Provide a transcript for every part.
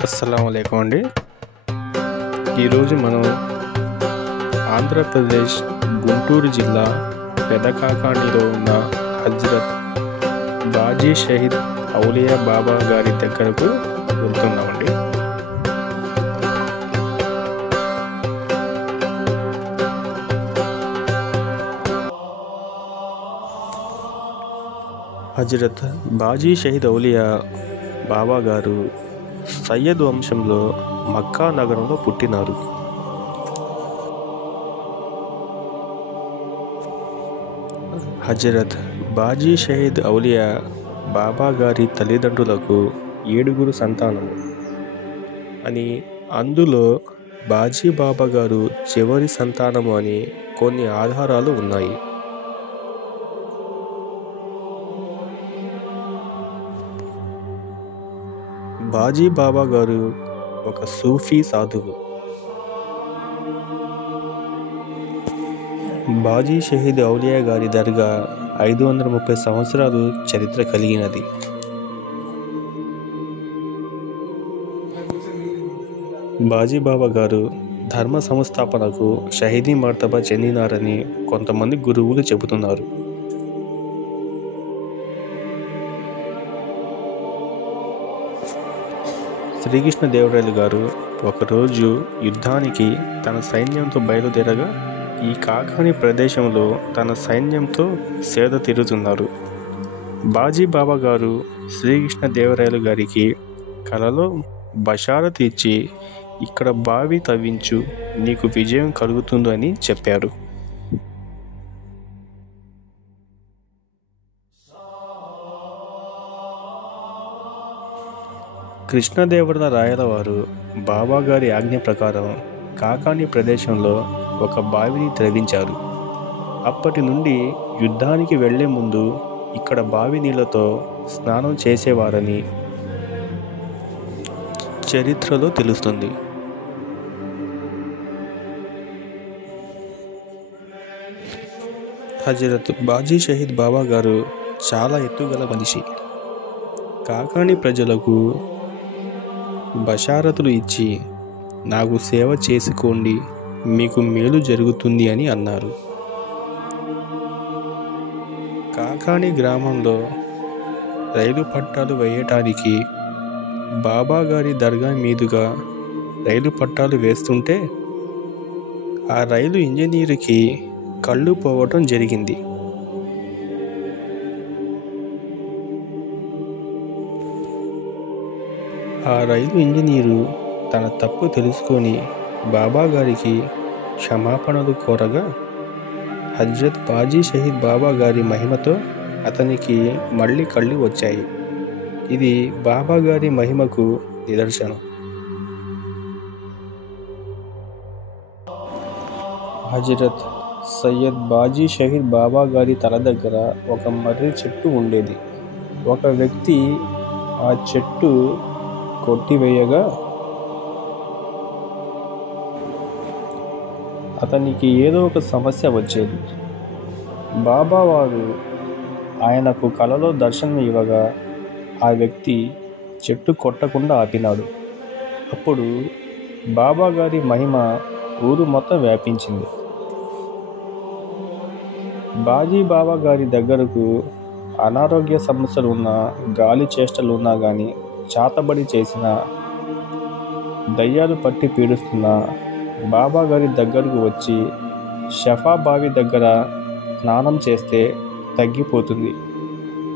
అస్సలం అయికం అండి. ఈరోజు మనం ఆంధ్రప్రదేశ్ గుంటూరు జిల్లా పెదకాకానిలో ఉన్న హజ్రత్ బాజీ షహీద్ ఔలియా బాబా గారి దగ్గరకు వెళ్తున్నామండి. హజ్రత్ బాజీ షహీద్ ఔలియా బాబా గారు సయ్యద్ వంశంలో మక్కా నగరంలో పుట్టినారు. హజరత్ బాజీ షహీద్ ఔలియా బాబా గారి తల్లిదండ్రులకు 7 సంతానము అని, అందులో బాజీ బాబా గారు చివరి సంతానము అని కొన్ని ఆధారాలు ఉన్నాయి. బాజీ బాబా గారు ఒక సూఫీ సాధువు. బాజీ షహీద్ ఔలియా గారి దర్గా 530 సంవత్సరాలు చరిత్ర కలిగినది. బాజీ బాబా గారు ధర్మ సంస్థాపనకు షహీదీ మర్తబా చెందినారని కొంతమంది గురువులు చెబుతున్నారు. శ్రీకృష్ణదేవరాయలు గారు ఒకరోజు యుద్ధానికి తన సైన్యంతో బయలుదేరగా ఈ కాకాని ప్రదేశంలో తన సైన్యంతో సేద తీరుతున్నారు. బాజీ బాబా గారు శ్రీకృష్ణదేవరాయలు గారికి కలలో బషారత్ ఇచ్చి, ఇక్కడ బావి తవ్వించు, నీకు విజయం కలుగుతుందని చెప్పారు. కృష్ణదేవరాయల వారు బాబా గారి ఆజ్ఞ ప్రకారం కాకాని ప్రదేశంలో ఒక బావిని త్రవ్వించారు. అప్పటి నుండి యుద్ధానికి వెళ్లే ముందు ఇక్కడ బావి నీళ్లతో స్నానం చేసేవారని చరిత్రలో తెలుస్తుంది. హజరత్ బాజీ షహీద్ బాబా గారు చాలా ఎత్తుగల మనిషి. కాకాని ప్రజలకు బషారతులు ఇచ్చి, నాకు సేవ చేసుకోండి, మీకు మేలు జరుగుతుంది అని అన్నారు. కాకాని గ్రామంలో రైలు పట్టాలు వేయటానికి బాబా గారి దర్గా మీదుగా రైలు పట్టాలు వేస్తుంటే ఆ రైలు ఇంజనీరుకి కళ్ళు పోవటం జరిగింది. ఆ రైలు ఇంజనీరు తన తప్పు తెలుసుకొని బాబా గారికి క్షమాపణలు కోరగా హజ్రత్ బాజీ షహీద్ బాబా గారి మహిమతో అతనికి మళ్ళీ కళ్ళు వచ్చాయి. ఇది బాబా గారి మహిమకు నిదర్శనం. హజరత్ సయ్యద్ బాజీ షహీద్ బాబా గారి తల దగ్గర ఒక మర్రి చెట్టు ఉండేది. ఒక వ్యక్తి ఆ చెట్టు కొట్టివేయగా అతనికి ఏదో ఒక సమస్య వచ్చేది. బాబా వారు ఆయనకు కలలో దర్శనం ఇవ్వగా ఆ వ్యక్తి చెట్టు కొట్టకుండా ఆపినాడు. అప్పుడు బాబా గారి మహిమ ఊరు మొత్తం వ్యాపించింది. బాజీ బాబా గారి దగ్గరకు అనారోగ్య సమస్యలు ఉన్నా, గాలి చేష్టలు ఉన్నా కానీ, చాతబడి చేసిన, దయ్యాలు పట్టి పీడిస్తున్న బాబా గారి దగ్గరకు వచ్చి షఫా బావి దగ్గర స్నానం చేస్తే తగ్గిపోతుంది.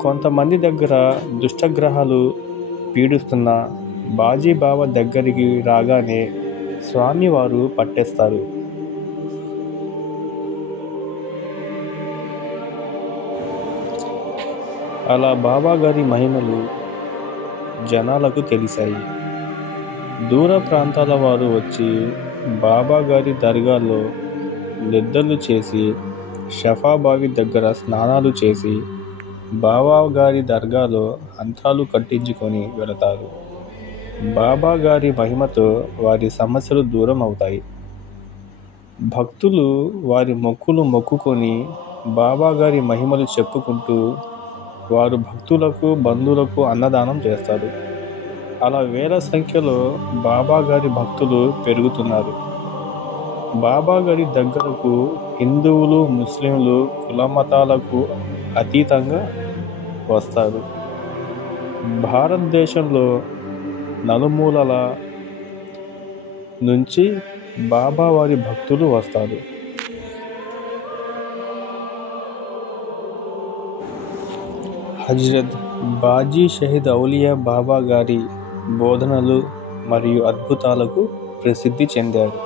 కొంతమంది దగ్గర దుష్టగ్రహాలు పీడిస్తున్న బాజీ బాబా దగ్గరికి రాగానే స్వామివారు పట్టేస్తారు. అలా బాబా గారి మహిమలు జనాలకు తెలిసాయి. దూర ప్రాంతాల వారు వచ్చి బాబా గారి దర్గాలో నిద్రలు చేసి, షఫా బావి దగ్గర స్నానాలు చేసి, బాబా గారి దర్గాలో అంతరాలు కట్టించుకొని వెళతారు. బాబా గారి మహిమతో వారి సమస్యలు దూరం అవుతాయి. భక్తులు వారి మొక్కులు మొక్కుకొని బాబా గారి మహిమలు చెప్పుకుంటూ వారు భక్తులకు, బంధువులకు అన్నదానం చేస్తారు. అలా వేల సంఖ్యలో బాబా గారి భక్తులు పెరుగుతున్నారు. బాబా గారి దగ్గరకు హిందువులు, ముస్లింలు కులమతాలకు అతీతంగా వస్తారు. భారతదేశంలో నలుమూలల నుంచి బాబా వారి భక్తులు వస్తారు. హజ్రత్ బాజీ షహీద్ ఔలియా బాబా గారి బోధనలు మరియు అద్భుతాలకు ప్రసిద్ధి చెందారు.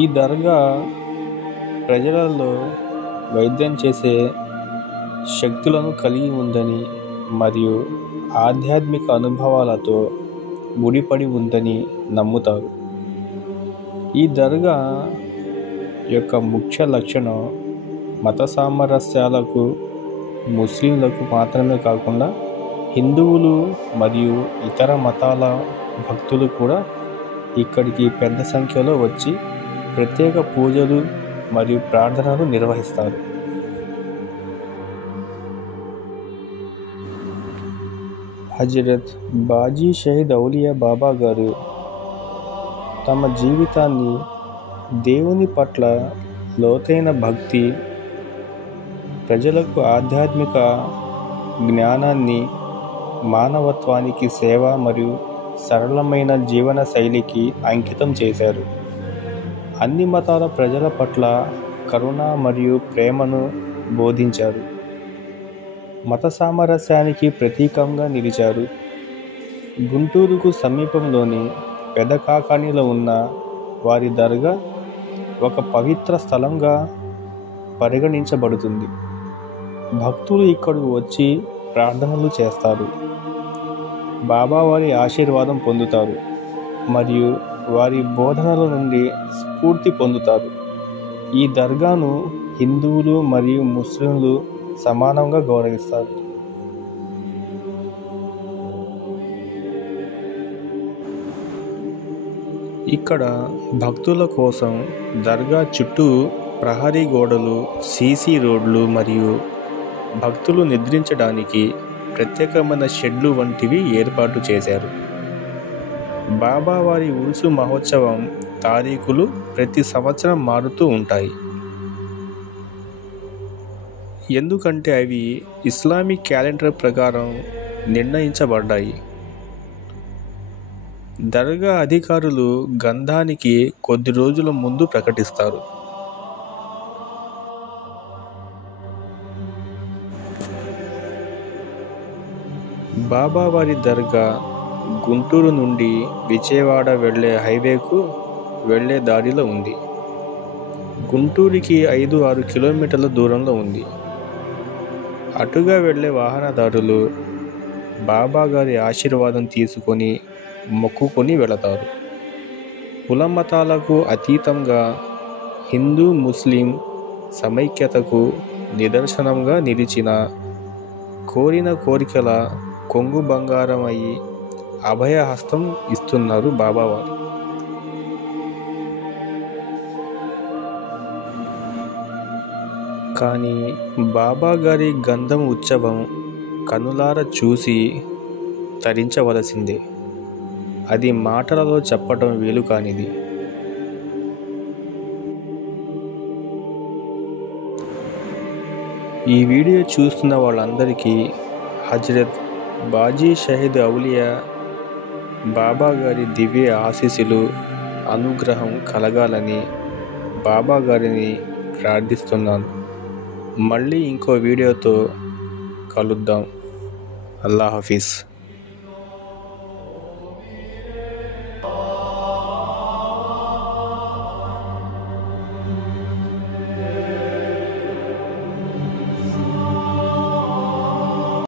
ఈ దర్గా ప్రజలలో వైద్యం చేసే శక్తులను కలిగి ఉందని మరియు ఆధ్యాత్మిక అనుభవాలతో ముడిపడి ఉందని నమ్ముతారు. ఈ దర్గా యొక్క ముఖ్య లక్షణం మత సామరస్యాలకు ముస్లింలకు మాత్రమే కాకుండా హిందువులు మరియు ఇతర మతాల భక్తులు కూడా ఇక్కడికి పెద్ద సంఖ్యలో వచ్చి ప్రత్యేక పూజలు మరియు ప్రార్థనలు నిర్వహిస్తారు. హజరత్ బాజీ షహీద్ ఔలియా బాబా గారు తమ జీవితాన్ని దేవుని పట్ల లోతైన భక్తి, ప్రజలకు ఆధ్యాత్మిక జ్ఞానాన్ని, మానవత్వానికి సేవ మరియు సరళమైన జీవన శైలికి అంకితం చేశారు. అన్ని మతాల ప్రజల పట్ల కరుణ మరియు ప్రేమను బోధించారు. మత సామరస్యానికి ప్రతీకంగా నిలిచారు. గుంటూరుకు సమీపంలోని పెదకాకానిలో ఉన్న వారి దర్గా ఒక పవిత్ర స్థలంగా పరిగణించబడుతుంది. భక్తులు ఇక్కడకు వచ్చి ప్రార్థనలు చేస్తారు, బాబా వారి ఆశీర్వాదం పొందుతారు మరియు వారి బోధనల నుండి స్ఫూర్తి పొందుతారు. ఈ దర్గాను హిందువులు మరియు ముస్లింలు సమానంగా గౌరవిస్తారు. ఇక్కడ భక్తుల కోసం దర్గా చుట్టూ ప్రహరీ గోడలు, సీసీ రోడ్లు మరియు భక్తులు నిద్రించడానికి ప్రత్యేకమైన షెడ్లు వంటివి ఏర్పాటు చేశారు. బాబా వారి ఉరుసు మహోత్సవం తారీఖులు ప్రతి సంవత్సరం మారుతూ ఉంటాయి, ఎందుకంటే అవి ఇస్లామిక్ క్యాలెండర్ ప్రకారం నిర్ణయించబడ్డాయి. దర్గా అధికారులు గంధానికి కొద్ది రోజుల ముందు ప్రకటిస్తారు. బాబావారి దర్గా గుంటూరు నుండి విజయవాడ వెళ్ళే హైవేకు వెళ్ళే దారిలో ఉంది. గుంటూరుకి 5-6 కిలోమీటర్ల దూరంలో ఉంది. అటుగా వెళ్ళే వాహనదారులు బాబా గారి ఆశీర్వాదం తీసుకొని మొక్కుకొని వెళతారు. కుల మతాలకు అతీతంగా హిందూ ముస్లిం సమైక్యతకు నిదర్శనంగా నిలిచిన, కోరిన కోరికల కొంగు బంగారం అయి అభయహస్తం ఇస్తున్నారు బాబావారు. కానీ బాబా గారి గంధం ఉత్సవం కనులార చూసి తరించవలసిందే. అది మాటలలో చెప్పటం వీలు కానిది. ఈ వీడియో చూస్తున్న వాళ్ళందరికీ హజరత్ బాజీ షహీద్ ఔలియా బాబా గారి దివ్య ఆశీస్సులు, అనుగ్రహం కలగాలని బాబా గారిని ప్రార్థిస్తున్నాను. మళ్ళీ ఇంకో వీడియోతో కలుద్దాం. అల్లా హఫీజ్.